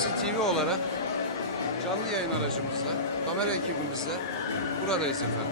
Demokrasi TV olarak canlı yayın aracımızla, kamera ekibimizle buradayız efendim.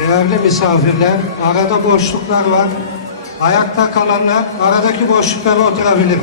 Değerli misafirler, arada boşluklar var. Ayakta kalanlar aradaki boşluklara oturabilir.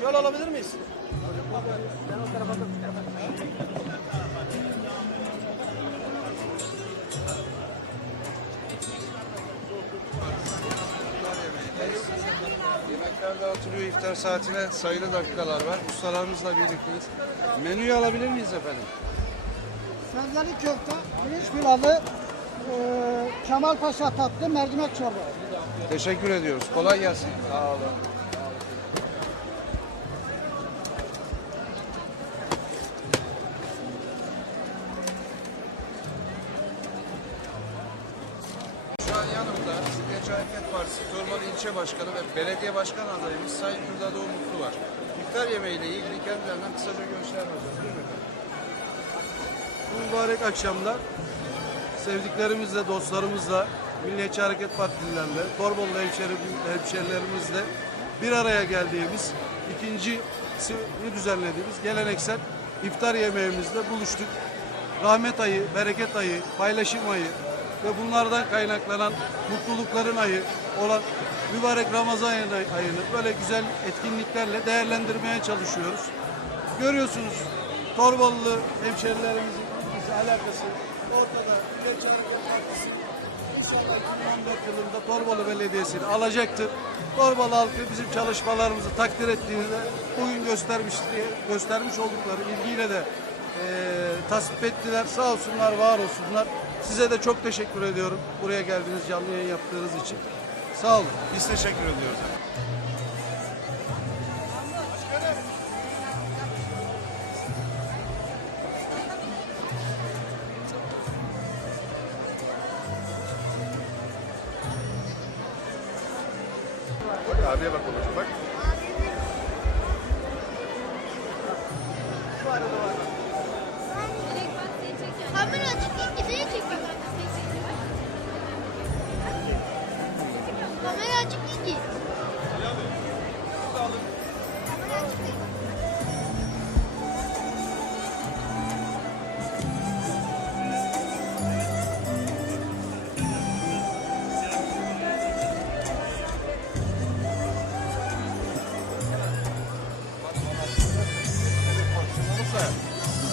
Şöyle alabilir miyiz? Yemekler dağıtılıyor iftar saatine sayılı dakikalar var. Ustalarımızla birlikteyiz. Menüyü alabilir miyiz efendim? Sazları köfte, pirinç pilavı, eee Kemal Paşa tatlı, mercimek çorba. Teşekkür ediyoruz. Kolay gelsin. Sağ olun. An yanımda Milliyetçi Hareket Partisi Torbalı İlçe Başkanı ve Belediye Başkan adayımız Sayın Hürdadoğu Mutlu var. İftar yemeğiyle ilgili kendilerinden kısaca görüşler alacağız. Bu mübarek akşamda sevdiklerimizle, dostlarımızla, Milliyetçi Hareket Partililerle, Torbalı hemşeri, hemşerilerimizle bir araya geldiğimiz, ikincisini düzenlediğimiz geleneksel iftar yemeğimizde buluştuk. Rahmet ayı, bereket ayı, paylaşım ayı ve bunlardan kaynaklanan mutlulukların ayı olan mübarek Ramazan ayını, böyle güzel etkinliklerle değerlendirmeye çalışıyoruz. Görüyorsunuz Torbalılı hemşerilerimizin ilgisi, alakası ortada. İnşallah 2014 yılında Torbalı Belediyesi'ni alacaktır. Torbalı halkı bizim çalışmalarımızı takdir ettiğini de bugün göstermiş, göstermiş oldukları ilgiyle de eee tasvip ettiler. Sağ olsunlar, var olsunlar. Size de çok teşekkür ediyorum. Buraya geldiğiniz, canlı yayın yaptığınız için. Sağ olun. Biz teşekkür ediyoruz.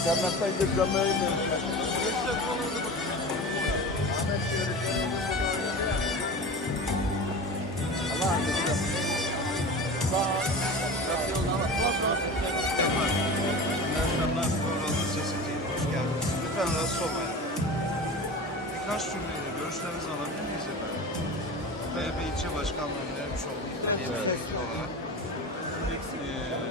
Sen nasıl indirgenmeyi mi? Geçti, Lütfen rahatsız olmayın. Birkaç cümleyle görüşlerinizi alabilir miyiz efendim? MHP ilçe başkanlığının vermiş olduğu ithal yemeği olarak. Eee,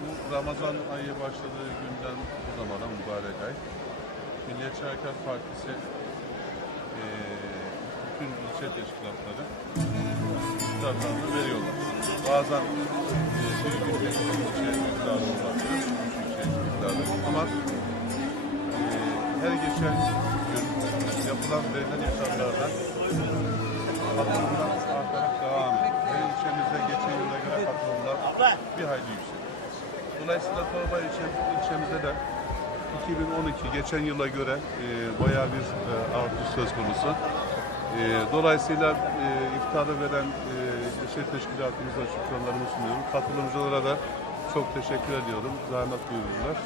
bu Ramazan ayı başladığı günden bu zamana mübarek ay. Milliyetçi Hareket Partisi eee, bütün ilçe teşkilatları iftarlarını veriyorlar. Bazen eee, büyük ilçe iftarı olabilir, ilçe. Ama her geçen gün yapılan verilen iftarlardan katılımlar artarak devam ediyor. Ve geçen yıla göre katılımlar bir hayli yüksek. Dolayısıyla Torba ilçe, ilçemizde de 2012 geçen yıla göre e, bayağı bir e, artış söz konusu. E, dolayısıyla e, iftarı veren e, ilçe teşkilatımıza şükranlarımı sunuyorum. Katılımcılara da çok teşekkür ediyorum. Zahmet buyurdular.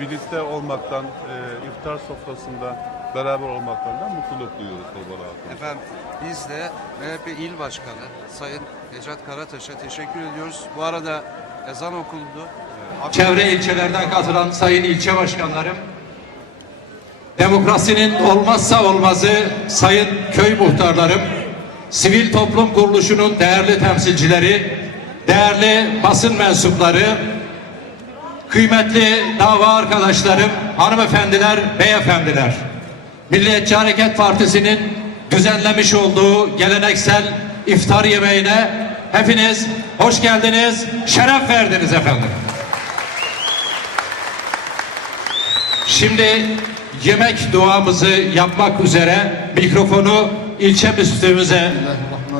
Birlikte olmaktan, e, iftar sofrasında beraber olmaktan da mutluluk duyuyoruz Torbalı halkı. Efendim biz de MHP İl Başkanı Sayın Necat Karataş'a teşekkür ediyoruz. Bu arada ezan okundu. çevre ilçelerden katılan sayın ilçe başkanlarım, demokrasinin olmazsa olmazı sayın köy muhtarlarım, sivil toplum kuruluşunun değerli temsilcileri, değerli basın mensupları, kıymetli dava arkadaşlarım, hanımefendiler, beyefendiler. Milliyetçi Hareket Partisi'nin düzenlemiş olduğu geleneksel iftar yemeğine hepiniz hoş geldiniz, şeref verdiniz efendim. Şimdi yemek duamızı yapmak üzere mikrofonu ilçe müftümüze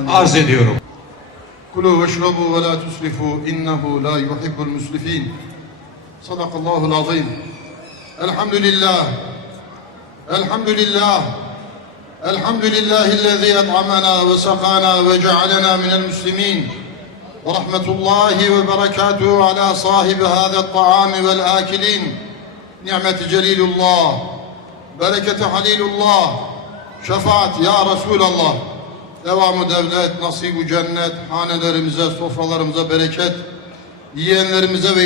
arz ediyorum. كلوا واشربوا ولا تسرفوا إنه لا يحب المسرفين. صدق الله العظيم. الحمد لله. الحمد لله. الحمد لله الذي أطعمنا وسقانا وجعلنا من المسلمين. ورحمة الله وبركاته على صاحب هذا الطعام والآكلين. نعمة جليل الله. بركة حليل الله. şefaat ya Resulallah devamı devlet, nasibu cennet, hanelerimize, sofralarımıza bereket, yiyenlerimize ve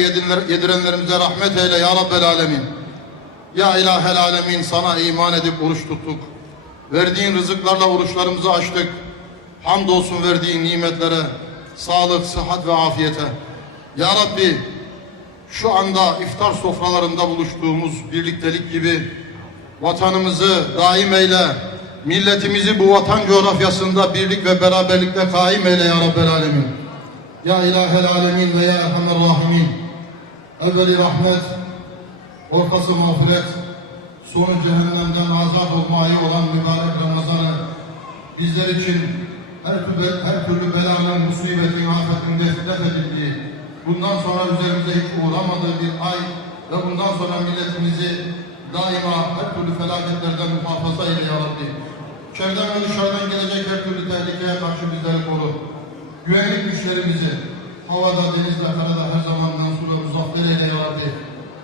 yedirenlerimize rahmet eyle ya Rabbel Alemin. Ya ilahel alemin sana iman edip oruç tuttuk. Verdiğin rızıklarla oruçlarımızı açtık. Hamdolsun verdiğin nimetlere, sağlık, sıhhat ve afiyete. Ya Rabbi şu anda iftar sofralarında buluştuğumuz birliktelik gibi vatanımızı daim eyle. Milletimizi bu vatan coğrafyasında birlik ve beraberlikte kaim eyle ya Rabbel Alemin. Ya İlahel Alemin ve Ya Erhamer Rahimin. Evveli rahmet, ortası mağfiret, sonu cehennemden azat olma ayı olan mübarek Ramazan'ı bizler için her türlü, her türlü belanın, musibetin, afetin def edildiği, bundan sonra üzerimize hiç uğramadığı bir ay ve bundan sonra milletimizi daima her türlü felaketlerden muhafaza eyle ya Rabbi. İçeriden ve dışarıdan gelecek her türlü tehlikeye karşı bizleri koru. Güvenlik güçlerimizi havada, denizde, karada her zaman mansur ve muzaffer eyle ya Rabbi.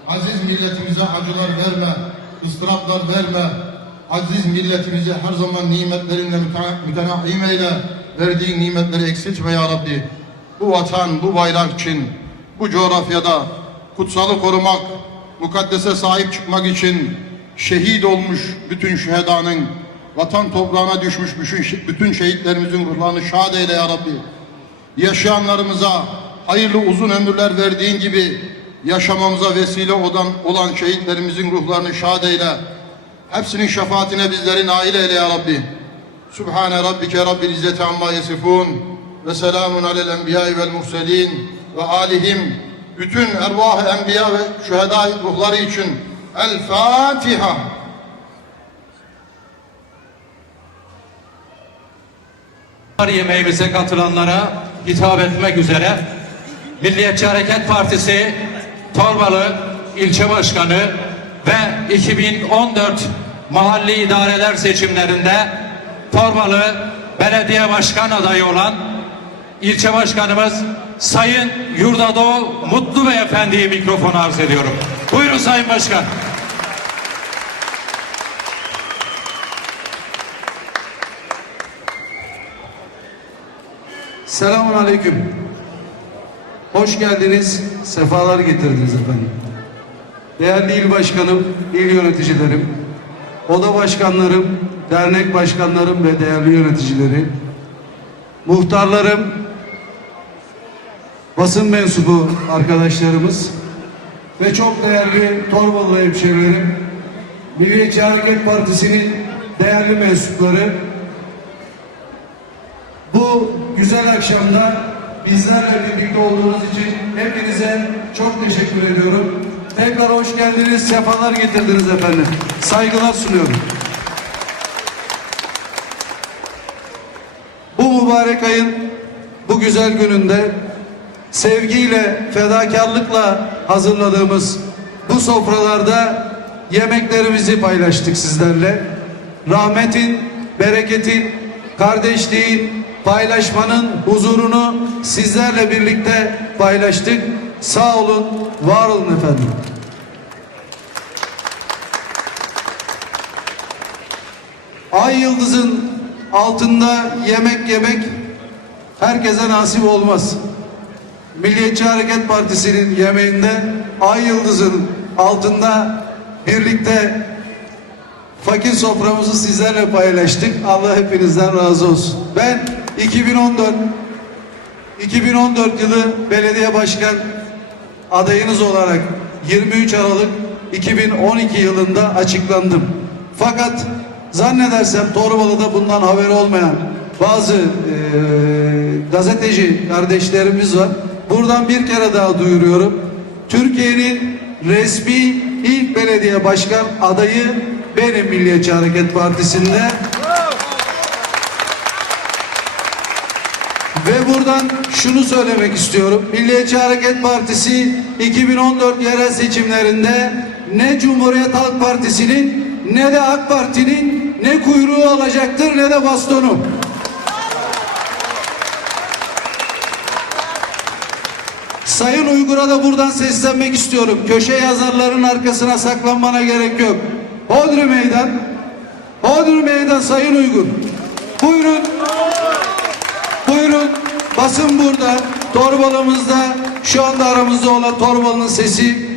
Aziz milletimize acılar verme, ıstıraplar verme. Aziz milletimizi her zaman nimetlerinle mütena- mütenaim eyle. Verdiğin nimetleri eksiltme ya Rabbi. Bu vatan, bu bayrak için, bu coğrafyada kutsalı korumak, mukaddese sahip çıkmak için şehit olmuş bütün şühedanın, vatan toprağına düşmüş bütün, şehitlerimizin ruhlarını şad eyle ya Rabbi yaşayanlarımıza hayırlı uzun ömürler verdiğin gibi yaşamamıza vesile olan, olan şehitlerimizin ruhlarını şad eyle. Hepsinin şefaatine bizleri nail eyle ya Rabbi. Sübhane Rabbike Rabbil İzzeti Amma Yesifun ve selamun alel enbiyai vel murselin ve alihim bütün ervah enbiya ve şüheda ruhları için El Fatiha. Yemeğimize katılanlara hitap etmek üzere Milliyetçi Hareket Partisi Torbalı İlçe Başkanı ve 2014 mahalli idareler seçimlerinde Torbalı Belediye Başkan adayı olan ilçe başkanımız Sayın Yurdadoğu Mutlu Beyefendi'ye mikrofonu arz ediyorum. Buyurun Sayın Başkan. Selamun Aleyküm. Hoş geldiniz, sefalar getirdiniz efendim. Değerli il başkanım, il yöneticilerim, oda başkanlarım, dernek başkanlarım ve değerli yöneticileri, muhtarlarım, basın mensubu arkadaşlarımız ve çok değerli Torbalı hemşehrilerim, Milliyetçi Hareket Partisi'nin değerli mensupları, bu güzel akşamda bizlerle birlikte olduğunuz için hepinize çok teşekkür ediyorum. Tekrar hoş geldiniz, sefalar getirdiniz efendim. Saygılar sunuyorum. Bu mübarek ayın bu güzel gününde sevgiyle, fedakarlıkla hazırladığımız bu sofralarda yemeklerimizi paylaştık sizlerle. Rahmetin, bereketin, kardeşliğin, paylaşmanın huzurunu sizlerle birlikte paylaştık. Sağ olun, var olun efendim. Ay yıldızın altında yemek yemek herkese nasip olmaz. Milliyetçi Hareket Partisi'nin yemeğinde Ay Yıldız'ın altında birlikte fakir soframızı sizlerle paylaştık. Allah hepinizden razı olsun. Ben 2014 2014 yılı belediye başkan adayınız olarak 23 Aralık 2012 yılında açıklandım. Fakat zannedersem Torbalı'da bundan haberi olmayan bazı eee, gazeteci kardeşlerimiz var. Buradan bir kere daha duyuruyorum. Türkiye'nin resmi ilk belediye başkan adayı benim Milliyetçi Hareket Partisi'nde. Buradan şunu söylemek istiyorum. Milliyetçi Hareket Partisi 2014 yerel seçimlerinde ne Cumhuriyet Halk Partisi'nin ne de AK Parti'nin ne kuyruğu olacaktır ne de bastonu. Sayın Uygur'a da buradan seslenmek istiyorum. Köşe yazarların arkasına saklanmana gerek yok. Hodri meydan. Hodri meydan Sayın Uygur. Buyurun. Buyurun. Basın burada. Torbalımızda şu anda aramızda olan Torbalı'nın sesi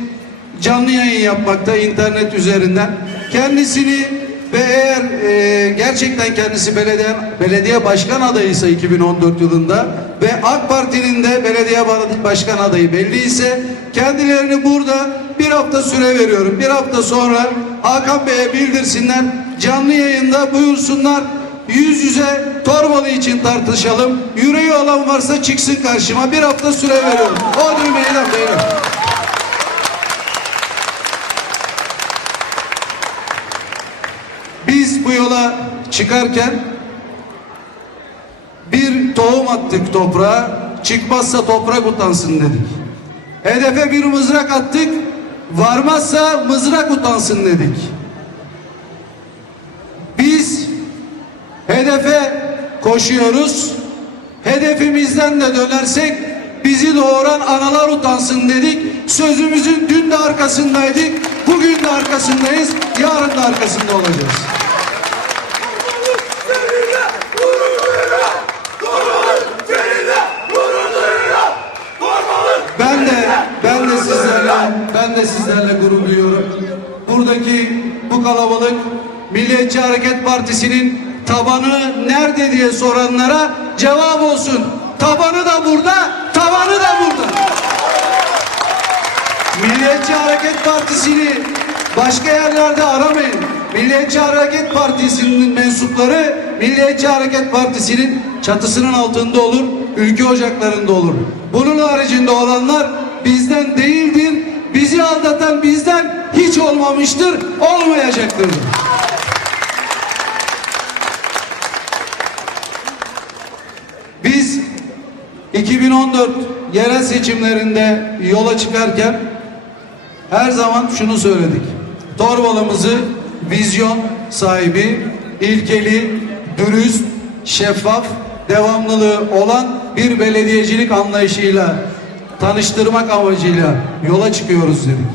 canlı yayın yapmakta internet üzerinden. Kendisini ve eğer e, gerçekten kendisi belediye belediye başkan adayıysa 2014 yılında ve AK Parti'nin de belediye başkan adayı belliyse kendilerini burada bir hafta süre veriyorum. Bir hafta sonra Hakan Bey'e bildirsinler. Canlı yayında buyursunlar. Yüz yüze Torbalı için tartışalım. Yüreği olan varsa çıksın karşıma. Bir hafta süre veriyorum. Hodri meydan beyler. Biz bu yola çıkarken bir tohum attık toprağa. Çıkmazsa toprak utansın dedik. Hedefe bir mızrak attık. Varmazsa mızrak utansın dedik. Biz hedefe koşuyoruz. Hedefimizden de dönersek bizi doğuran analar utansın dedik. Sözümüzün dün de arkasındaydık. Bugün de arkasındayız. Yarın da arkasında olacağız. Ben de ben de sizlerle ben de sizlerle gurur duyuyorum. Buradaki bu kalabalık Milliyetçi Hareket Partisi'nin tabanı nerede diye soranlara cevap olsun. Tabanı da burada, tavanı da burada. Milliyetçi Hareket Partisi'ni başka yerlerde aramayın. Milliyetçi Hareket Partisi'nin mensupları Milliyetçi Hareket Partisi'nin çatısının altında olur, ülke ocaklarında olur. Bunun haricinde olanlar bizden değildir. Bizi aldatan bizden hiç olmamıştır, olmayacaktır. Biz 2014 yerel seçimlerinde yola çıkarken her zaman şunu söyledik. Torbalımızı vizyon sahibi, ilkeli, dürüst, şeffaf, devamlılığı olan bir belediyecilik anlayışıyla tanıştırmak amacıyla yola çıkıyoruz dedik.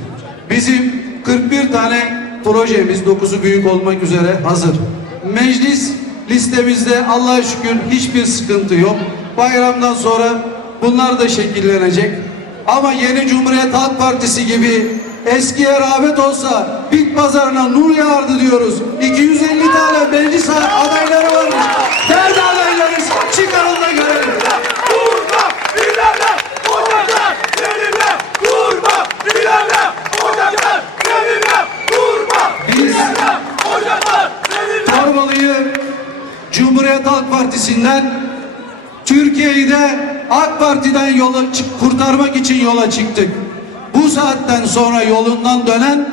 Bizim 41 tane projemiz 9'u büyük olmak üzere hazır. Meclis listemizde Allah'a şükür hiçbir sıkıntı yok. Bayramdan sonra bunlar da şekillenecek. Ama yeni Cumhuriyet Halk Partisi gibi eskiye rağbet olsa bit pazarına nur yağardı diyoruz. 250 tane meclis adayları varmış. Nerede adaylarız? Çıkarın da görelim. Cumhuriyet Halk Partisi'nden Türkiye'yi de AK Parti'den yola kurtarmak için yola çıktık. Bu saatten sonra yolundan dönen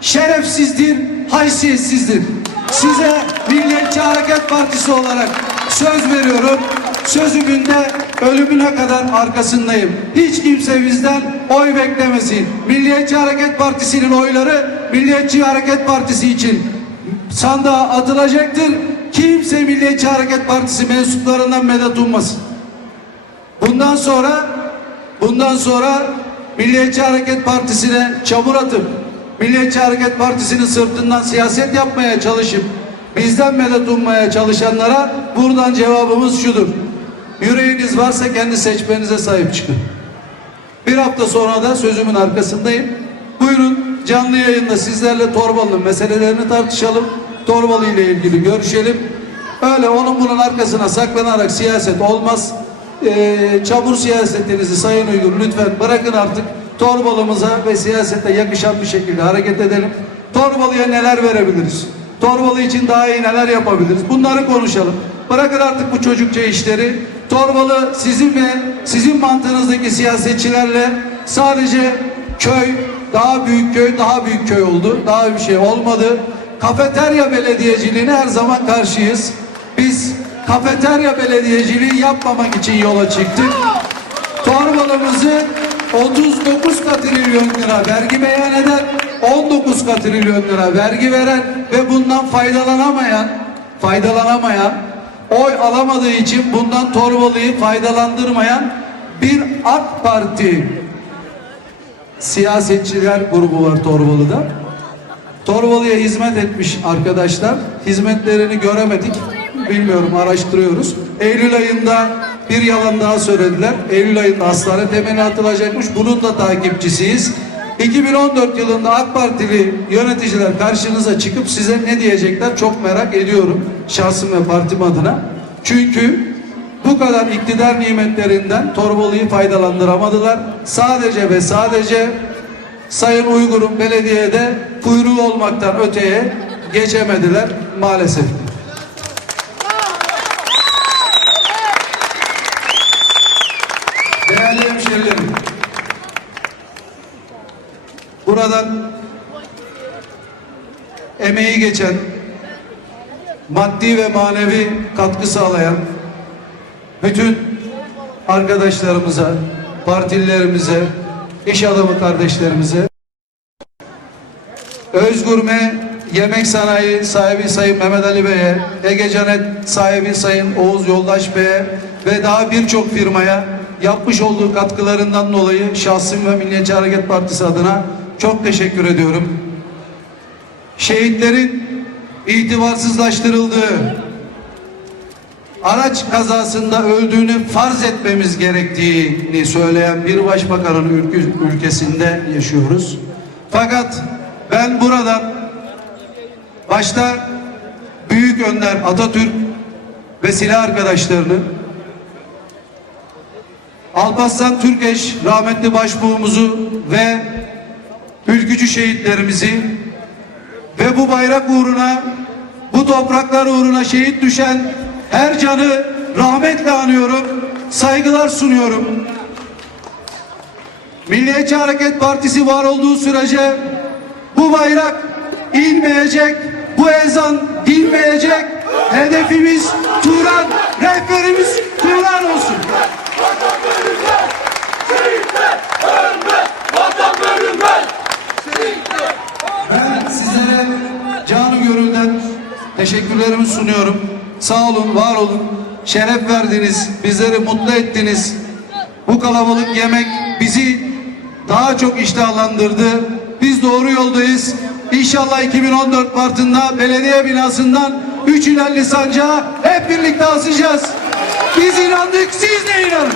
şerefsizdir, haysiyetsizdir. Size Milliyetçi Hareket Partisi olarak söz veriyorum. Sözümün de ölümüne kadar arkasındayım. Hiç kimse bizden oy beklemesin. Milliyetçi Hareket Partisi'nin oyları Milliyetçi Hareket Partisi için sandığa atılacaktır. Kimse Milliyetçi Hareket Partisi mensuplarından medet ummasın. Bundan sonra bundan sonra Milliyetçi Hareket Partisi'ne çamur atıp Milliyetçi Hareket Partisi'nin sırtından siyaset yapmaya çalışıp bizden medet ummaya çalışanlara buradan cevabımız şudur. Yüreğiniz varsa kendi seçmenize sahip çıkın. Bir hafta sonra da sözümün arkasındayım. Buyurun canlı yayında sizlerle Torbalı'nın meselelerini tartışalım. Torbalı ile ilgili görüşelim. Öyle onun bunun arkasına saklanarak siyaset olmaz. Ee, çamur siyasetinizi Sayın Uygur lütfen bırakın artık. Torbalımıza ve siyasete yakışan bir şekilde hareket edelim. Torbalı'ya neler verebiliriz? Torbalı için daha iyi neler yapabiliriz? Bunları konuşalım. Bırakın artık bu çocukça işleri. Torbalı sizin ve sizin mantığınızdaki siyasetçilerle sadece köy, daha büyük köy, daha büyük köy oldu. Daha bir şey olmadı. Kafeterya belediyeciliğine her zaman karşıyız. Kafeterya belediyeciliği yapmamak için yola çıktık. Torbalımızı 39 katrilyon lira vergi beyan eden, 19 katrilyon lira vergi veren ve bundan faydalanamayan, faydalanamayan, oy alamadığı için bundan Torbalı'yı faydalandırmayan bir AK Parti siyasetçiler grubu var Torbalı'da. Torbalı'ya hizmet etmiş arkadaşlar. Hizmetlerini göremedik. Bilmiyorum araştırıyoruz. Eylül ayında bir yalan daha söylediler. Eylül ayında hastane temeli atılacakmış. Bunun da takipçisiyiz. 2014 yılında AK Partili yöneticiler karşınıza çıkıp size ne diyecekler çok merak ediyorum. Şahsım ve partim adına. Çünkü bu kadar iktidar nimetlerinden Torbalı'yı faydalandıramadılar. Sadece ve sadece Sayın Uygur'un belediyede kuyruğu olmaktan öteye geçemediler maalesef. Değerli hemşehrilerim, buradan emeği geçen, maddi ve manevi katkı sağlayan bütün arkadaşlarımıza, partililerimize, iş adamı kardeşlerimize, Özgürme Yemek Sanayi sahibi Sayın Mehmet Ali Bey'e, Ege Canet sahibi Sayın Oğuz Yoldaş Bey'e ve daha birçok firmaya yapmış olduğu katkılarından dolayı şahsım ve Milliyetçi Hareket Partisi adına çok teşekkür ediyorum. Şehitlerin itibarsızlaştırıldığı, araç kazasında öldüğünü farz etmemiz gerektiğini söyleyen bir başbakanın ülke, ülkesinde yaşıyoruz. Fakat ben buradan başta Büyük Önder Atatürk ve silah arkadaşlarını Alparslan Türkeş rahmetli başbuğumuzu ve ülkücü şehitlerimizi ve bu bayrak uğruna bu topraklar uğruna şehit düşen her canı rahmetle anıyorum, saygılar sunuyorum. Milliyetçi Hareket Partisi var olduğu sürece bu bayrak inmeyecek, bu ezan dinmeyecek. Hedefimiz Turan, rehberimiz Turan olsun. Teşekkürlerimi sunuyorum. Sağ olun, var olun. Şeref verdiniz, bizleri mutlu ettiniz. Bu kalabalık yemek bizi daha çok iştahlandırdı. Biz doğru yoldayız. İnşallah 2014 Mart'ında belediye binasından üç ilerli sancağı hep birlikte asacağız. Biz inandık, siz de inanın.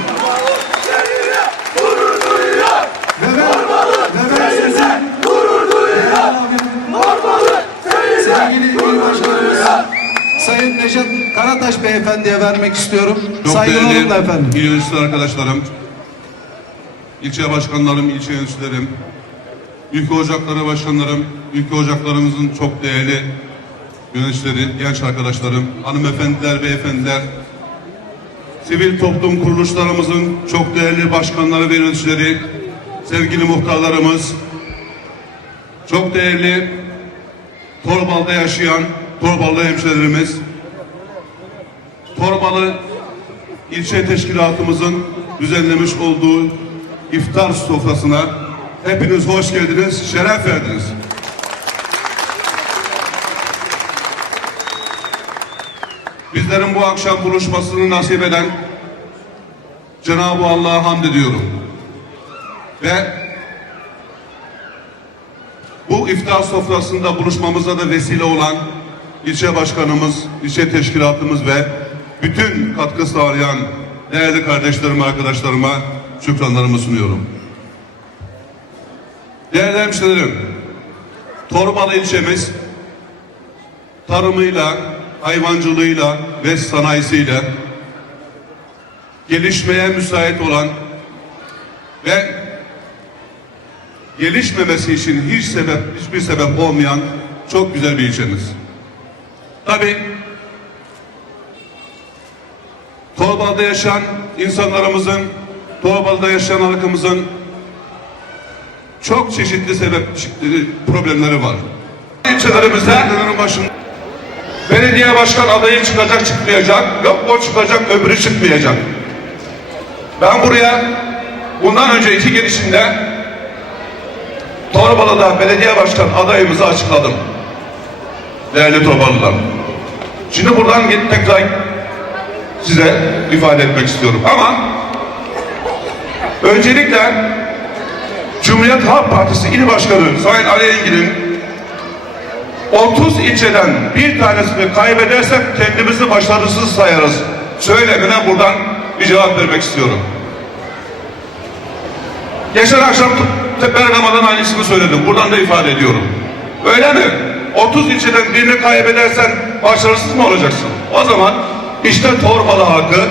Gurur duyuyor. Gurur duyuyor. Ormalı seninle sevgili il Sayın Necat Karataş Beyefendi'ye vermek istiyorum. Çok Saygılarımla efendim. il yöneticiler arkadaşlarım, ilçe başkanlarım, ilçe yöneticilerim, ülke ocakları başkanlarım, ülke ocaklarımızın çok değerli yöneticileri, genç arkadaşlarım, hanımefendiler, beyefendiler, sivil toplum kuruluşlarımızın çok değerli başkanları ve yöneticileri, sevgili muhtarlarımız, çok değerli Torbal'da yaşayan Torbalı hemşehrilerimiz, Torbalı ilçe teşkilatımızın düzenlemiş olduğu iftar sofrasına hepiniz hoş geldiniz, şeref verdiniz. Bizlerin bu akşam buluşmasını nasip eden Cenab-ı Allah'a hamd ediyorum. Ve bu iftar sofrasında buluşmamıza da vesile olan ilçe başkanımız, ilçe teşkilatımız ve bütün katkı sağlayan değerli kardeşlerime, arkadaşlarıma şükranlarımı sunuyorum. Değerli hemşehrilerim, Torbalı ilçemiz tarımıyla, hayvancılığıyla ve sanayisiyle gelişmeye müsait olan ve gelişmemesi için hiç sebep, hiçbir sebep olmayan çok güzel bir ilçemiz. Tabii Torbalı'da yaşayan insanlarımızın, Torbalı'da yaşayan halkımızın çok çeşitli sebep problemleri var. İlçelerimizde başında belediye başkan adayı çıkacak çıkmayacak, yok o çıkacak öbürü çıkmayacak. Ben buraya bundan önce iki gelişimde Torbalı'da belediye başkan adayımızı açıkladım. Değerli Torbalılar. Şimdi buradan tekrar size ifade etmek istiyorum. Ama öncelikle Cumhuriyet Halk Partisi İl Başkanı Sayın Ali Engin'in 30 ilçeden bir tanesini kaybedersek kendimizi başarısız sayarız. Söylemine buradan bir cevap vermek istiyorum. Geçen akşam Bergama'dan aynısını söyledim. Buradan da ifade ediyorum. Öyle mi? 30 ilçeden birini kaybedersen başarısız mı olacaksın? O zaman işte Torbalı halkı,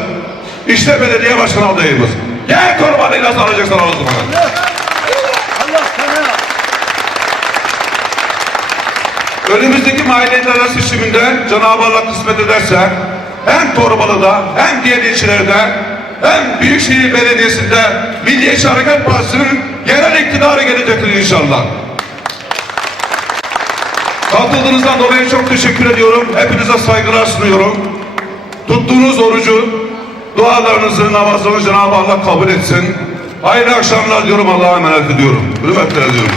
işte belediye başkanı adayımız. Gel Torbalı'yla saracaksın o zaman. Önümüzdeki mahalle idare seçiminde Cenab-ı Allah kısmet ederse hem Torbalı'da hem diğer ilçelerde hem Büyükşehir Belediyesi'nde Milliyetçi Hareket Partisi'nin yerel iktidarı gelecektir inşallah. Katıldığınızdan dolayı çok teşekkür ediyorum. Hepinize saygılar sunuyorum. Tuttuğunuz orucu, dualarınızı, namazlarınızı Cenab-ı Allah kabul etsin. Hayırlı akşamlar diyorum. Allah'a emanet ediyorum. Hürmetler ediyorum.